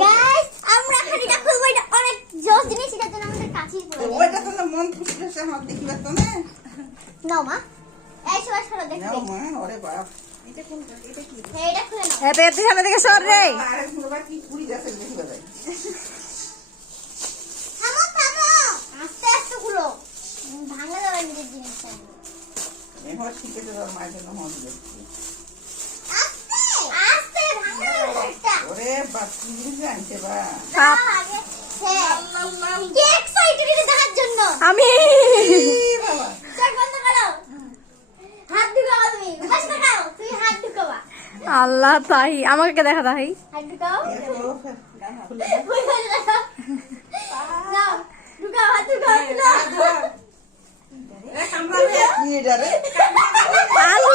Guys আমরা খালিটা খুলবো, এটা অনেক জোস জিনিস, এটার জন্য আমাদের কাছেই পড়ে ওইটা তো মন খুশি হচ্ছে আমার দেখিবা তো না নাও মা, এই সবাই সরো দেখো নাও মা। ওরে বাপ, এটা কোন এটা কি এটা খুলে নাও। এতে এতে সামনে থেকে সর রে। আরে বাবা কি পুরি যাচ্ছে দেখিবা যাই থামো থামো, আস্তে আস্তে খুলো, ভাঙা যাবে নিজের জিনিসটা। এবার শিখে তো মায়ের জন্য মন দিচ্ছি। আস্তে আস্তে ভাঙা যাবে এটা। ওরে বাপ কি জিনিস আনছে বা দাও আগে কে এক্সাইটেড এটা দেখার জন্য। আমি এই বাবা চোখ বন্ধ করো, হাত ঢুকাও, তুমি পাশ তাকাও, তুমি হাত ঢুকাবা, আল্লাহ তাই আমাকে দেখা তাই। হাত ঢুকাও, এত গান খুলে নাও ঢুকাও, হাত ঢুকাও, নাও কি এটা রে আলু